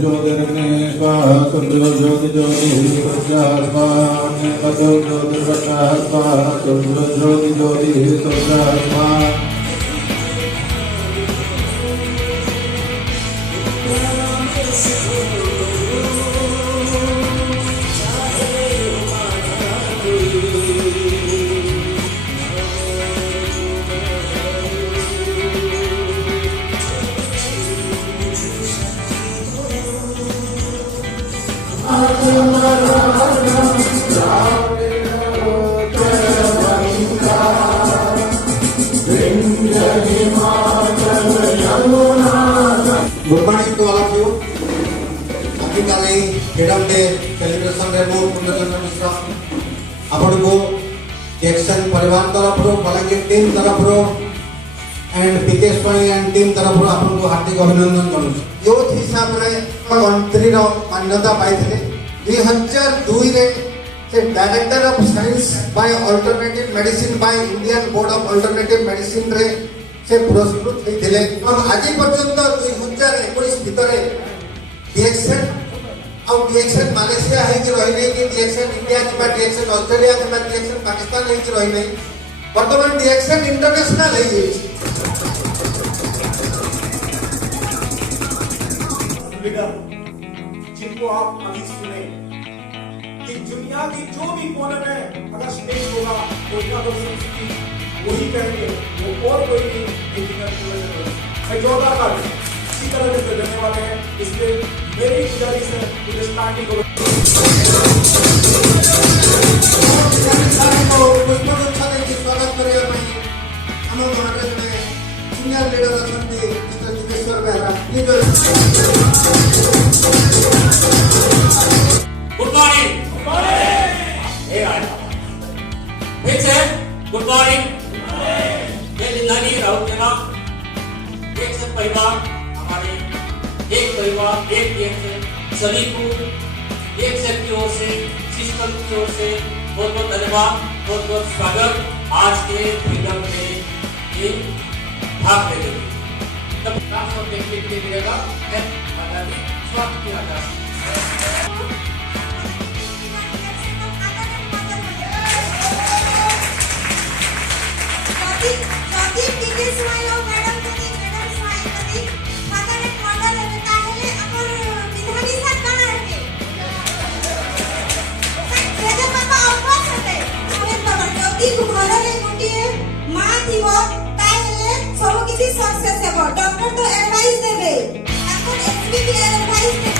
ज्योतिर्ने स्वाहा सूर्यो ज्योति ज्योति सूर्यात्मा पदो ज्योतिर्वचः स्वाहा सूर्यो ज्योति ज्योति सूर्यात्मा Good morning to all of you. आजिकाली फ्रीडम डे सेलिब्रेशन रे मो पूर्णचंद्र मिश्र आपण को एक्शन परिवार तरफ रो बलांगीर टीम तरफ रो and PK Swain and team तरफ रो आपण को हार्दिक अभिनंदन करू। यूथ हिसाब रे कंट्री रो मान्यता पाइथिले 2002 रे से director of science by alternative medicine by Indian board of alternative medicine रे से पुरस्कृत होइथिले और आज पर्यंत 2019 भितरे डीएक्सन और डीएक्सन मालयेशिया है कि रही नहीं कि डीएक्सन इंडिया कि डीएक्सन ऑस्ट्रेलिया कि डीएक्सन पाकिस्तान है कि रही नहीं वर्तमान डीएक्सन इंटरनेशनल है ये जिनको आप अभी सुने कि दुनिया की जो भी कोने में अगर स्टेज होगा कोई ना कोई संस्कृति वही करेंगे वो और कोई नहीं इंजीनियर जोरदार इसी तरह से देने वाले हैं इसलिए मेरी गुजारिश है कि स्टार्टिंग को स्वागत करिए भाई हम महाराज में सीनियर लीडर अछंती mister Jiteshwar Behera please good morning ए आज फिर से गुड मॉर्निंग ये जिंदगी राहुल देना एक से परिवार हमारे एक परिवार एक देश से सभी को एक से की ओर से सिस्टम की ओर से बहुत बहुत धन्यवाद बहुत बहुत स्वागत आज के फ्रीडम डे के भाग लेने में तब क्लास और देखने के लिए मिलेगा स्वागत किया जाए डॉक्टर तो एडवाइस देबे এখন এসবিবি एडवाइस दे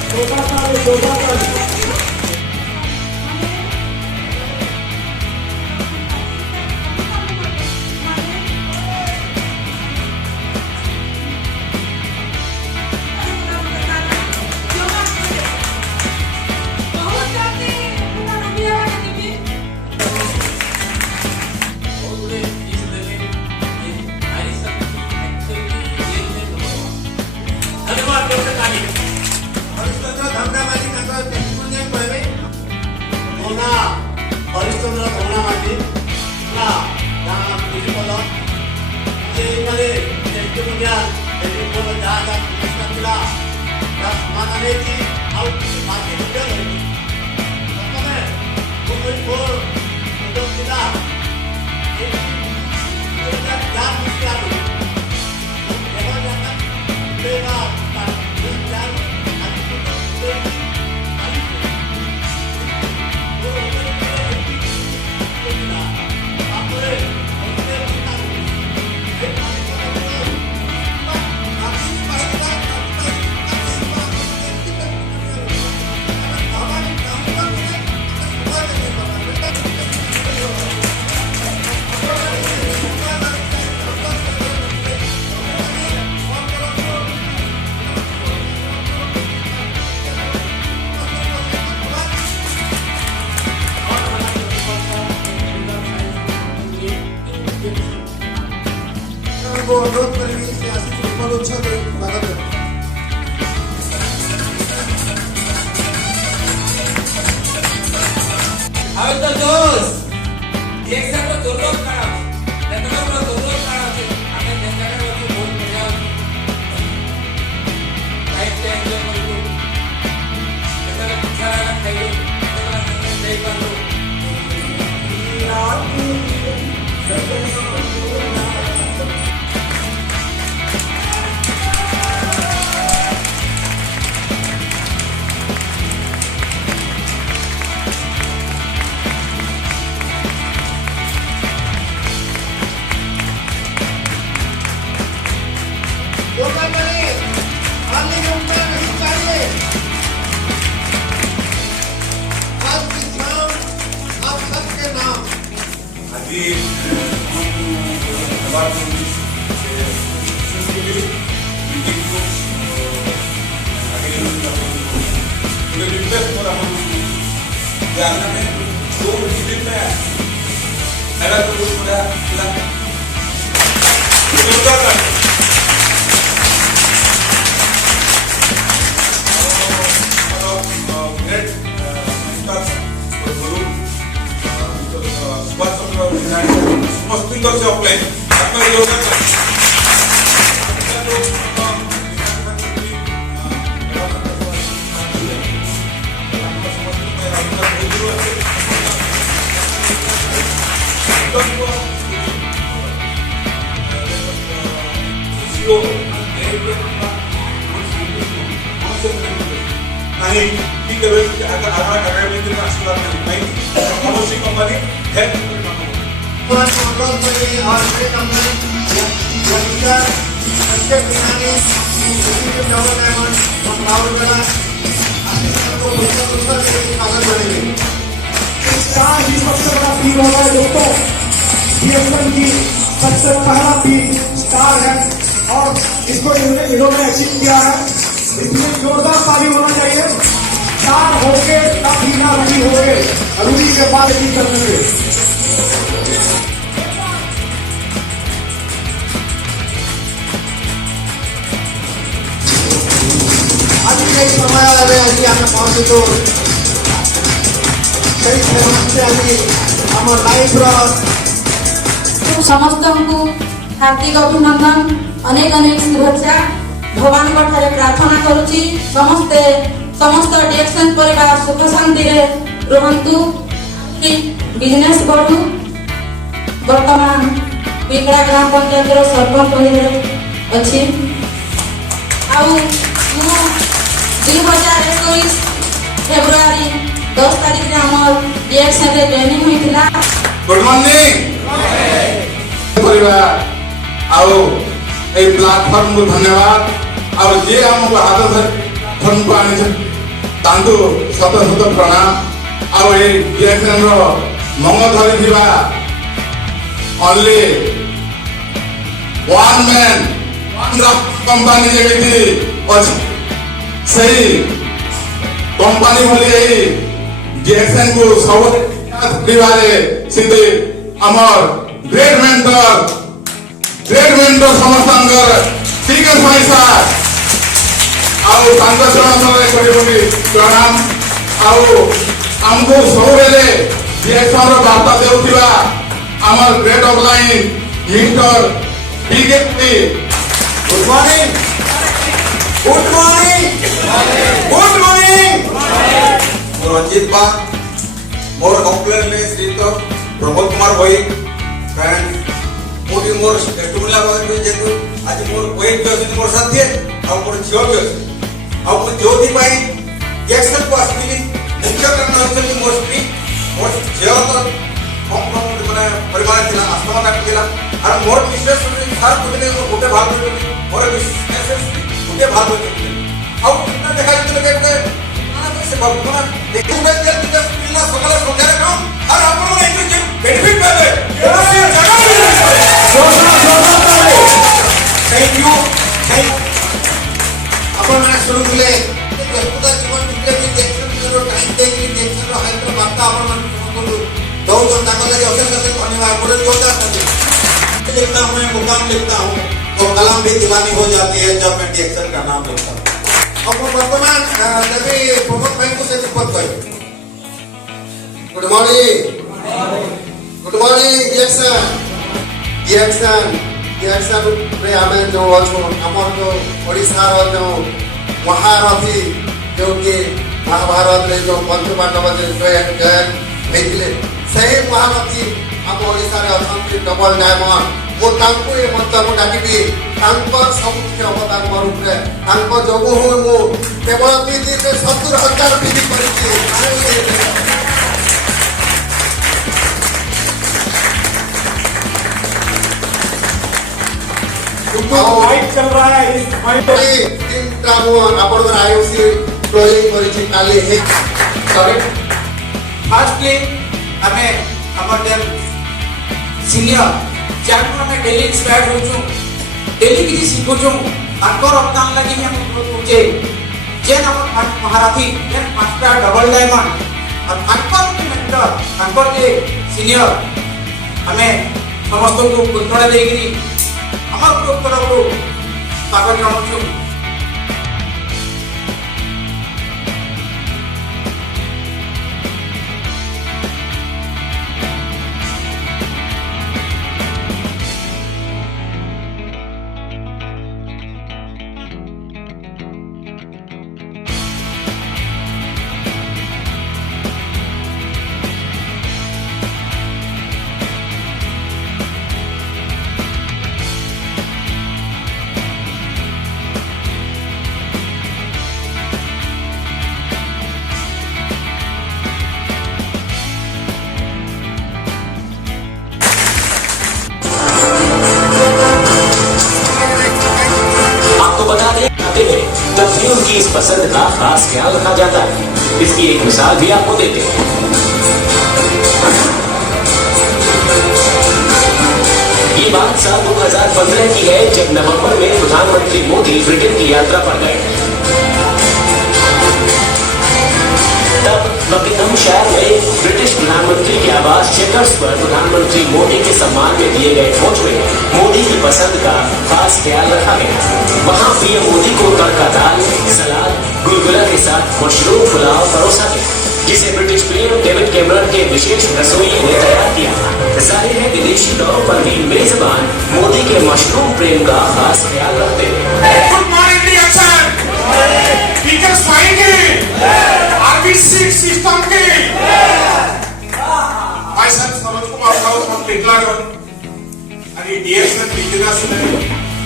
हरिश्चंद्र धमना माटी ना जहाँ पुलिस पद ये इन्होंने जेल में गया लेकिन वो जहाँ जहाँ पुलिस का मिला जहाँ समान आने की आउट बाकी रुपये नहीं तो मैं वो कोई बोल तो मिला ये जहाँ मुझे आ गई देखो जहाँ लेना ये जान को अनुरोध करेंगे सियासी फुटबॉल उत्सव में स्वागत करें। How is the news? Dieksar ko turun karam. Netara ko turun karam sih. Akan dieksar ko tu बहुत बढ़िया. Right time जो को रिक्वेस्ट मोर हम जानना में जो दिन में मेरा तो कुछ बड़ा मिला ग्रेट स्टार्स फॉर गुरु सुभाष चंद्र समस्त से ऑफलाइन आपका योगदान नहीं ठीक है अगर आधार कार्ड में कितना आशीर्वाद नहीं अवश्य कंपनी हेल्प स्टार ही सबसे बड़ा पीर होगा दोस्तों। DXN की सबसे पहला पीर स्टार है और इसको इन्होंने अचीव किया है, इसमें जोरदार ताली होना चाहिए। स्टार होके तब ही ना रूढ़ी हो गए, रूढ़ी के बाद ही करेंगे। आज के समय आवे आज ଆମେ ପହଞ୍ଚିଛୁ ସେଇ ଖେଳରେ ଆଜି ଆମ ଲାଇଫର समस्त को हार्दिक अभिनंदन अनेक अनेक शुभेच्छा भगवान ठारे प्रार्थना करुची समस्ते समस्त DXN परिवार सुख शांति रे रहंतु बिजनेस करू। वर्तमान पिकड़ा ग्राम पंचायत सरपंच अच्छी आउ 2021 फेब्रुआरी 10 तारीख रे हमर DXN रे ट्रेनिंग होइतिला। गुड मॉर्निंग परिवार आओ ए प्लेटफॉर्म को धन्यवाद और जे हमको हाथ धन को आने तांतु शत शत प्रणाम और ए DXN रो मंग धरि दिवा only one man one company जेमिति अछि सही कंपनी भली DXN को सब दिवारे सिद्धि अमर ग्रेट मेंटर समस्तंकर ठीक है भाई साहब आओ तांका चरण में कोटी कोटी प्रणाम आओ हमको सबरे DXN रो वार्ता देउथिबा अमर great offline mister BKP good morning good morning good morning मोर रंजीत बा मोर कंप्लेन ले श्रीत प्रमोद कुमार भाई फ्रेंड मोटी मोर टेस्टमोनियल बारे जेतु आज मोर कोई भी अछि मोर साथी और मोर जियो भी अछि और मो ज्योति पाई DXN को आसली मुख्य कारण अछि कि मोर स्त्री मोर जियो तो कम माने परिवार थिला आश्रम काट दिला और मोर मिसेस सार कोने गोटे भाग मोर मिसेस गोटे भाग और कितना देखा कि से भगवान देखुगा कि पिला सकाळ संध्या काम और आपण एक बेनिफिट पावे थैंक यू आपण माने शुरू कले व्यस्तता जीवन भितर भी DXN रो टाइम देकी DXN रो हाइपर वार्ता आपण माने दो ताका लगे अशेष अशेष धन्यवाद बड़े जोरदार लिखता हूं मैं मुकाम लिखता हूं तो कलम भी दीवानी हो जाती है जब मैं DXN का नाम लिखता हूं। अब वर्तमान तभी प्रमोद भाई को से रिपोर्ट करें। गुड मॉर्निंग DXN रे हमें जो हमर जो ओडिशा रो जो महारथी जो कि महाभारत रे जो पंचपांडव जे जय मिथिले सही महारथी हम ओडिशा रे अछंती डबल डायमंड वो तांको ए मंत्र को डाकिबी तांको सब के अवतार रूप रे तांको जोगु हो मो केवल 2 दिन में 70,000 विधि करछि। लाइट चल रहा है इस पॉइंट पे तीन टामो आपण आईओसी क्लोजिंग करछि काली हे सॉरी फार्स्टली हमें हमर देम सीनियर जाको हमें डेली इंस्पायर होचु डेली किछि सिखोचु आकर रक्तान लागि हम होचे जेन हम महारथी जेन पांचटा डबल डायमंड और तांकर के मेंटर तांकर जे सीनियर हमें समस्त को कुंतड़ा देगिरी हमर ग्रुप तरफ स्वागत जनाउछु। उनकी इस पसंद का खास ख्याल रखा जाता है। इसकी एक मिसाल भी आपको देते हैं। ये बात साल 2015 की है, जब नवंबर में प्रधानमंत्री मोदी ब्रिटेन की यात्रा पर गए। तब बकिंघम शहर में ब्रिटिश प्रधानमंत्री के आवास चेकर्स पर प्रधानमंत्री मोदी के सम्मान में दिए गए भोज में मोदी की पसंद का खास ख्याल रखा गया। वहाँ पीएम मोदी को तड़का दाल, सलाद, गुलगुला के साथ मशरूम पुलाव परोसा गया, जिसे ब्रिटिश पीएम डेविड कैमरन के विशेष रसोइये ने तैयार किया था। जाहिर है विदेशी दौरों पर भी मेजबान मोदी के मशरूम प्रेम का खास ख्याल रखते हैं। Good morning, reaction. Speakers fine के RB6 system के Myself Samaj Kumar Rao from Tiklangan आणि DSN बिजनेस में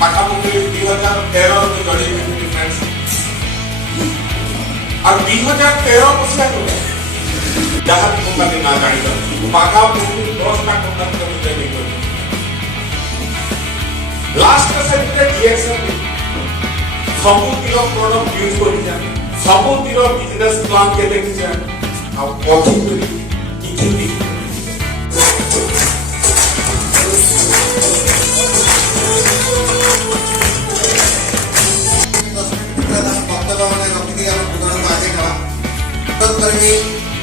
पाठापुरी 2013 में गड़ी में डिफरेंस और 2013 पासून जहाँ तुमका दिन ना जाणी पाठापुरी 10 लाख टका कमी देने को लास्ट का सेक्रेटरी DSN सबुतिर प्रोडक्ट यूज करिछा सबुतिर बिजनेस प्लान के देखिछा आ कथि करी किछि भी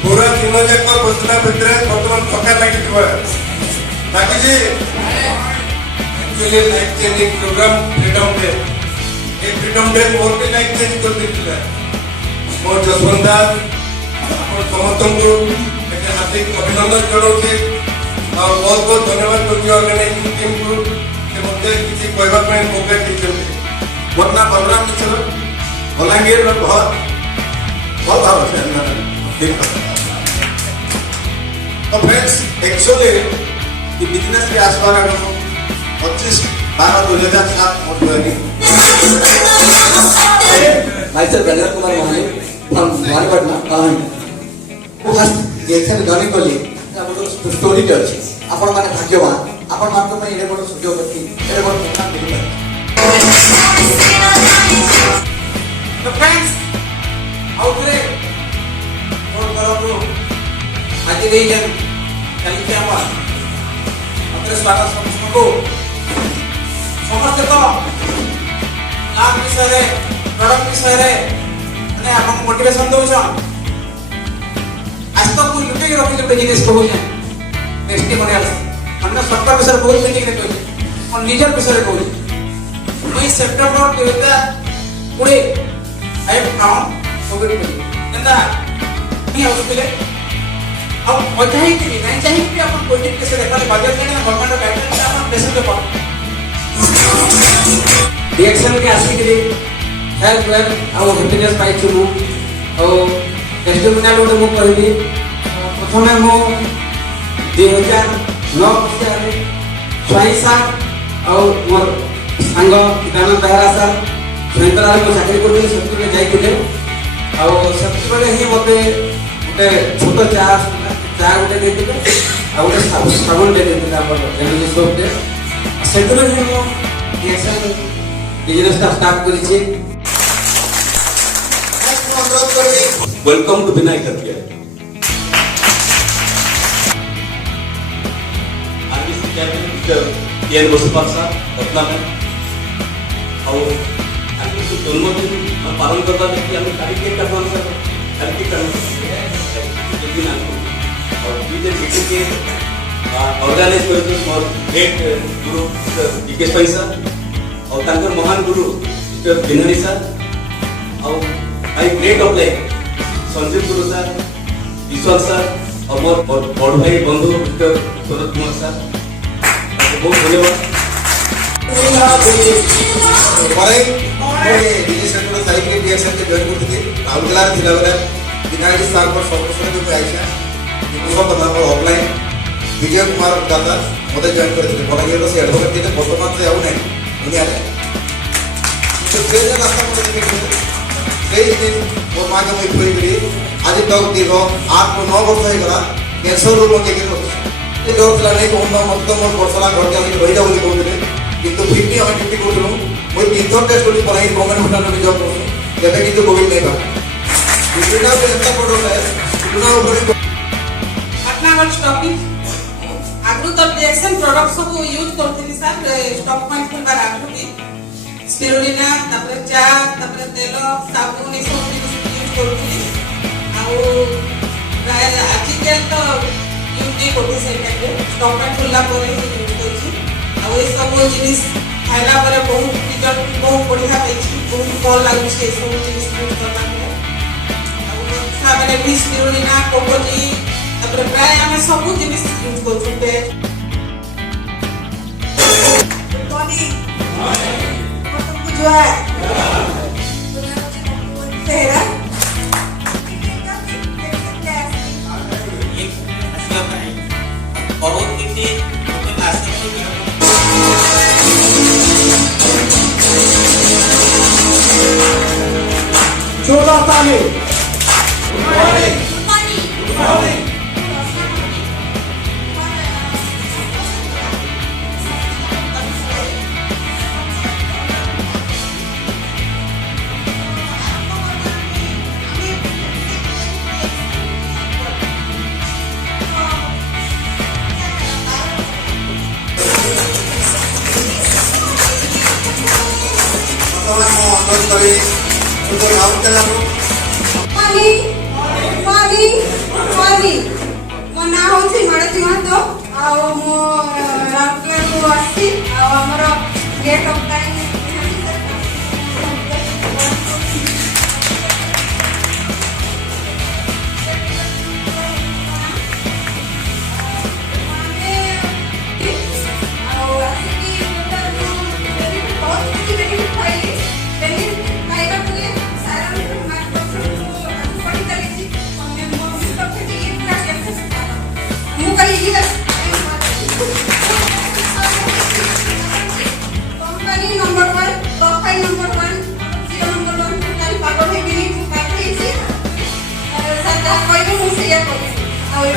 पूरा दिनों जाक बसना भितर बर्तमान थका लगी बाकी जी actually life changing program freedom day ये फ्रीडम डे मोर भी लाइफ चेंज कर देथिला मोर जसवंत दास और समस्त को एक हार्दिक अभिनंदन जनाउछि और बहुत बहुत धन्यवाद करछि ऑर्गेनाइजिंग टीम को के मते किछि कहबा ପାଇଁ मौका दिछथि वरना बलराम मिश्र बलांगीर में बहुत भाव है। तो फ्रेंड्स एक्चुअली ये बिजनेस के आसपास अगर 25/12/2007 मोट लगी myself Rajendra Kumar Mohali from Malpatna first election joining kali ଆମର story ଟେ ଅଛି ଆପଣ ମାନେ ଭାଗ୍ୟବାନ ଆପଣ ମାନଙ୍କ ପାଇଁ ଏଡେ ବଡ଼ ସୁଯୋଗ ଅଛି ଏଡେ ବଡ଼ ମौका ମିଳିଲା। तो फ्रेंड्स आउटरे और तरफ आज रे जन कल के हम अपने स्वागत सबको समस्त को लाभ विषय प्रोडक्ट विषय माने आपन मोटिवेशन दोछन आज तक कोई लुटे रखि जो बिजनेस को होय टेस्टिमोनियल अन्य सबका विषय बहुत मीटिंग रे कोई और निजर विषय कोई मई September 2020 I have found COVID में नंदा नहीं आउट मिले अब वजह ही नहीं चाहिए कि अपन कोविड कैसे देखा ले बजट के ना गवर्नमेंट गाइडलाइन से अपन पैसे दे पाओ रिएक्शन के आसी के लिए हेल्थ वेल और हैप्पीनेस पाई छु और टेस्टिमोनियल गोटे मु कहबी प्रथमे मु 2009 मसिया स्वाई सर और मोर संग दानव बेहरा सर स्वयंतरा को चाकरी करते सेक्टर जाइए और सेक्टर ही मते गोटे छोट चा गोटे देते आ गोटे साबुन दे देते एनर्जी सोप दे सेक्टर ही मो रिएक्शन बिजनेस का स्टार्ट करिछि। वेलकम टू विनायक हत्या RBC chairman mister N Mustafa साहब रत्ना में और जन्मदिन पालन करवा देखिए आम खाली केक काटवा सर खाली केक काटवा और ये मीटिंग के ऑर्गेनाइज करते मोर ग्रेट गुरु डीके स्वाई सर और तांकर महान गुरु मिस्टर बिनहरी सर और I great Apple Sanjeev Guru sir विश्वास सर और मोर बड़ भाई बंधु मिस्टर शरद कुमार सर बहुत धन्यवाद। ପରେ ଡିଜେ ସେଣ୍ଟର ସାଇକେଲ ରିଏକ୍ସନ୍ କେ ଜଏନ୍ କରିଥିଲି ରାଉରକେଲାରେ ଥିଲା ବେଲେ ବିନାୟକ ସାର୍ଙ୍କର ସର୍ବଶ୍ରେଷ୍ଠ ଯୋଉ ଆଇଛା ଦିବସ କଥା ମୋର ଅଫଲାଇନ୍ ବିଜୟ କୁମାର ଦାଦା ମୋତେ ଜଏନ୍ କରିଥିଲେ ବଲାଙ୍ଗୀରର ସେ ଆଡଭୋକେଟ୍ ଥିଲେ ବର୍ତ୍ତମାନ ସେ ଆଉ ନାହିଁ ଦୁନିଆରେ କିନ୍ତୁ ସେ ଯେ ରାସ୍ତା ମୋତେ ଦେଖିଥିଲେ ସେଇ ଜିନିଷ ମୋ ମାଆକେ ମୁଇଁ ଖୁଆଇକିରି ଆଜି ତକ ଦୀର୍ଘ 8-9 ବର୍ଷ ହେଇଗଲା କ୍ୟାନ୍ସରରୁ ବଞ୍ଚେଇକି ରଖୁଛି ଏ ଡର ଥିଲା ନାଇଁ କହୁନ ମୋତେ ତ ମୋର ବର୍ଷଲା ଘରକେ ଆସିକି ରହିଯା ବୋଲି କହୁଥିଲେ କିନ୍ତୁ ଫିଫ୍ଟି ଆମେ ଡ୍ୟୁଟି କରୁଥିଲୁ ମୁଇଁ 3 ଟେଷ୍ଟ କରି ପଢ଼ାଇ ଗଭର୍ଣ୍ଣମେଣ୍ଟ ହସ୍ପିଟାଲରେ ଜବ୍ କରୁଛୁ କେବେ କିନ୍ତୁ କୋଭିଡ୍ ନାଇଁ ପାଏ ଡ୍ୟୁଟିଟା ଗୋଟେ ଏନ୍ତା ପଡ଼ ଟୁନା ଉପରେ ପାଟନାଗଡ଼ ଷ୍ଟପିଂ ଆଗରୁ ତ ରିଏକ୍ସନ୍ ପ୍ରଡକ୍ଟ ସବୁ ୟୁଜ୍ କରୁଥିଲି ସାର୍ ଷ୍ଟକ୍ ପଏଣ୍ଟ ଖୋଲିବାର ଆଗରୁ ବି ସ୍ପିରୁଲିନା ତାପରେ ଚା ତାପରେ ତେଲ ସାବୁନ ଏସବୁ ଜିନିଷ ୟୁଜ୍ କରୁଥିଲି ଆଉ ପ୍ରାୟ ଆଜିକାଲି ତ ୟୁଜ୍ ବି କରୁଛି ସେଇ ଟାଇପ୍ରେ ଷ୍ଟକ୍ ପଏଣ୍ଟ ଖୋଲିଲା ପରେ ୟୁଜ୍ କରୁଛି ଆଉ ଏସବୁ ଜିନିଷ ଖାଇଲା ପରେ ବହୁତ ରିଜଲ୍ଟ ବହୁତ ବଢ଼ିଆ ପାଇଛି ବହୁତ ଭଲ ଲାଗୁଛି ଏସବୁ ଜିନିଷ ୟୁଜ୍ କଲା ପରେ ଆଉ ଛୁଆମାନେ ବି ସ୍ପିରୁଲିନା କୋକୋଜି ତାପରେ ପ୍ରାୟ ଆମେ ସବୁ ଜିନିଷ ୟୁଜ୍ କରୁଛୁ ବେଡ୍ बॉडी तुमको जो है चेहरा जोरदार ताली। अनुरोध करी राउरकेलारू मॉर्निंग मॉर्निंग मॉर्निंग मो ना होछि माळती महतो आ मो राउरकेलारू आसी आ हमर gate of time company number 1 profile number 1 Jio number 1 कल पागल हे बिनी पागल हे सदा कोई भी मुझे ये कर आ ये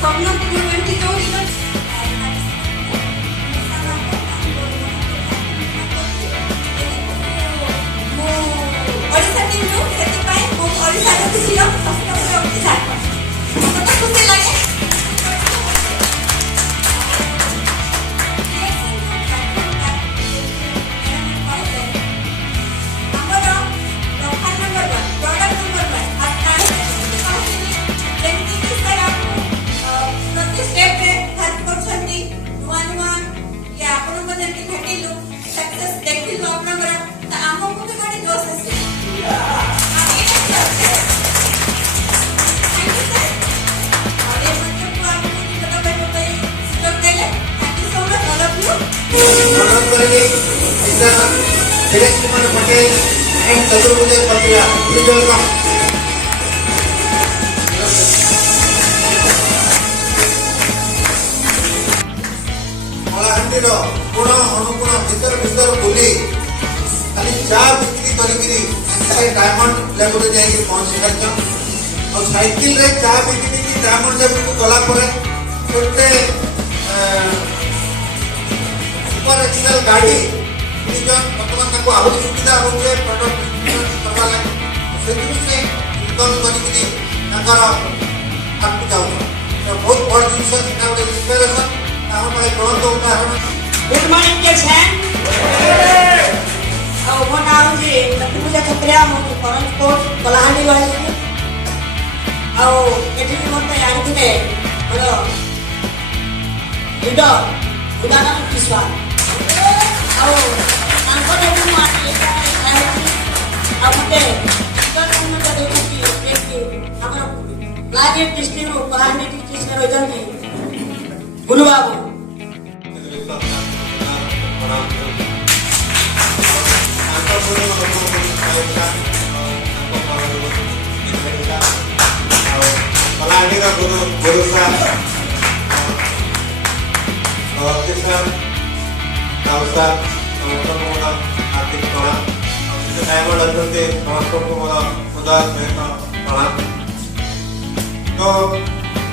स्वप्न पूर्ण की जो ओडिशा टीम जो सेति पाई मो ओडिशा रो खुशी रो सस्ता रो खुशी मते खुशी लागे अनुरोध करेंगे दिनेश कुमार पटेल एंड चतुर्भुज पटिया वेलकम कलाहांडी कोण अनुकोण भीतर भीतर बुली खाली चा बिक्री करी डायमंड लेवल जाइए पहुंची कर और साइकिल रे चा बिक्री की डायमंड लेवल को गला पर सुपर एक्सेल गाड़ी बर्तमान आहरी सुविधा होचे प्रडक्ट करवा लगे से इनकम करी आगू जाऊँ बहुत बड़ जिन गोटे इन्स्पिरेसन चलते उदाहरण गुड मॉर्निंग जैक्सन ଆଉ ମୋ ନାଁ ହେଉଛି ଲକ୍ଷ୍ମୀପୂଜା ଛତ୍ରିଆ ମୁଁ କରଞ୍ଜକୋଟ କଳାହାଣ୍ଡି ରହିଛି ଆଉ ଏଠିକି ମୋତେ ଆଣିଥିଲେ ମୋର ଲିଡର ଉଦାନନ୍ଦ ବିଶ୍ୱାଳ ଆଉ ତାଙ୍କ ଯୋଗୁଁ ମୁଁ ଆଜି ଆଉ ମୋତେ ଦେଉଛନ୍ତି ଆମର ବ୍ଲାଗେଟ୍ ଡିଷ୍ଟ୍ରିକ୍ଟରୁ କଳାହାଣ୍ଡି ଡିଷ୍ଟ୍ରିକ୍ଟରେ ରହିଛନ୍ତି ଗୁରୁ ବାବୁ कलाहांडी का गुरु साहब किसान राव साहब समस्त हार्दिक प्रणाम ड्राइवर अच्छे समस्त को उदार सहित प्रणाम तो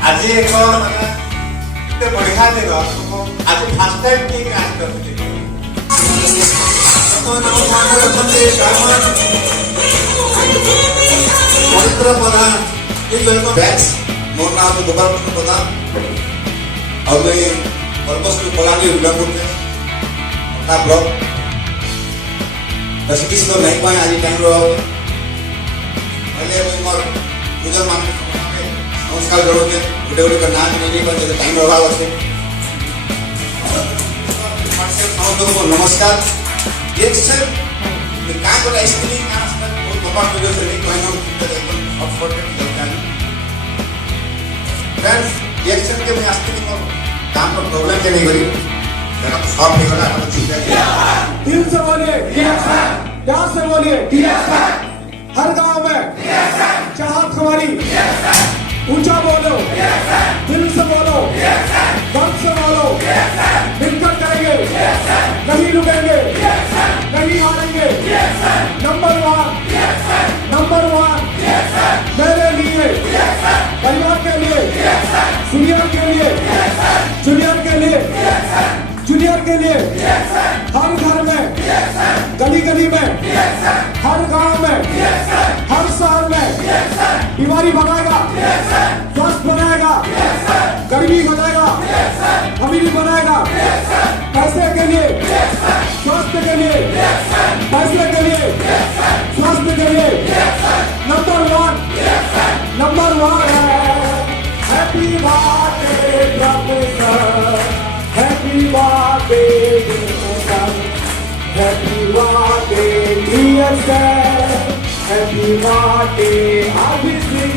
आज एक बढ़िया दिन आज फास्ट टाइम की क्लास करते पवित्र प्रधान बैच मोर नाम गोपाल कृष्ण प्रधान और मैं ऑलमोस्ट कलाहांडी उल्लापुर में अपना ब्लॉग दशकी से तो नहीं पाए आज टाइम रो पहले मैं मोर पूजा मांगे नमस्कार करो के गुडे गुडे का नाम नहीं पर जब टाइम रहा है नमस्कार एक सर का बोला इसलिए का बहुत बाबा को जो नहीं कोई ना एकदम अफोर्डेड करता है फ्रेंड्स रिएक्शन के में आस्ते नहीं काम पर प्रॉब्लम के नहीं करी जरा सब निकला तो ठीक है दिल से बोलिए रिएक्शन प्यार से बोलिए रिएक्शन हर गांव में रिएक्शन चाहत हमारी रिएक्शन ऊंचा बोलो दिल से बोलो दर्द से बोलो मिलकर करेंगे नहीं रुकेंगे नहीं हारेंगे नंबर वन मेरे लिए परिवार के लिए सीनियर के लिए जूनियर के लिए हर घर में गली गली में हर गांव में हर शहर में बीमारी भगाएगा स्वस्थ बनाएगा गरीबी घटाएगा अमीरी बनाएगा पैसे के लिए स्वास्थ्य के लिए पैसे के लिए स्वास्थ्य के लिए number one happy birthday professor happy birthday happy birthday dear sir happy birthday आबिसी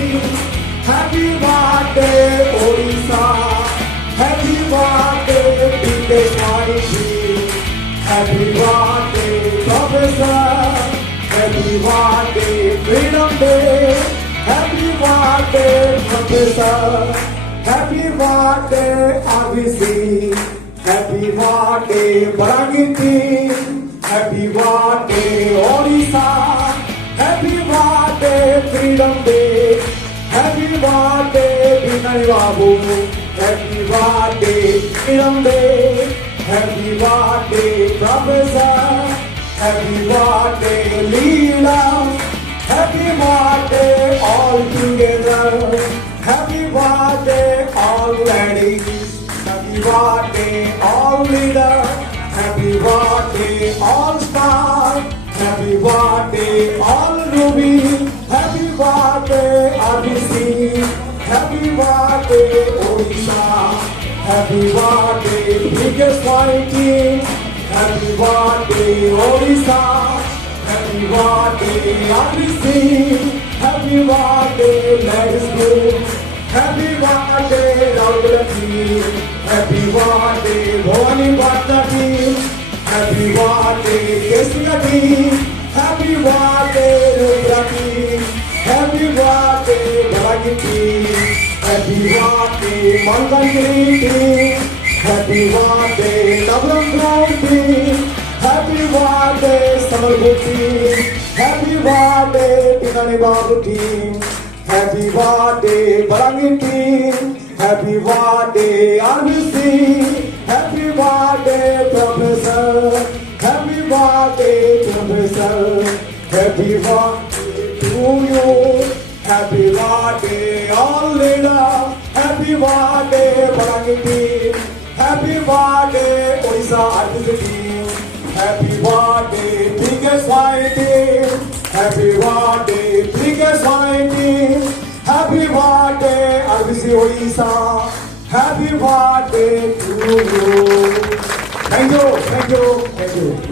happy birthday Odisha happy birthday biggest mighty happy birthday professor happy birthday freedom day happy birthday professor happy birthday आबिसी happy birthday बरागिती happy birthday Odisha happy birthday freedom day happy birthday Vinay Babu happy birthday freedom day happy birthday professor happy birthday Leela happy birthday all together happy birthday all ladies happy birthday all leader happy birthday all star happy birthday all Ruby happy birthday RBC happy birthday Odisha happy birthday biggest fighting happy birthday Odisha happy birthday RBC happy birthday let's go happy birthday राउडलकी happy birthday Bhawani बाटकी happy birthday केसलकी happy birthday रुद्रकी happy birthday बलागिती happy birthday Mangalgiri happy birthday नवरंगी happy birthday समरभूति happy birthday टिकानी बाबूटी happy birthday बलागिती happy birthday RBC happy birthday professor happy birthday professor happy birthday to you happy birthday all leader happy birthday बलागिती Happy birthday, Odisha artist team. Happy birthday, biggest white team. Happy birthday, biggest white team. Happy birthday, RBC Odisha. Happy birthday to you. Thank you, thank you, thank you.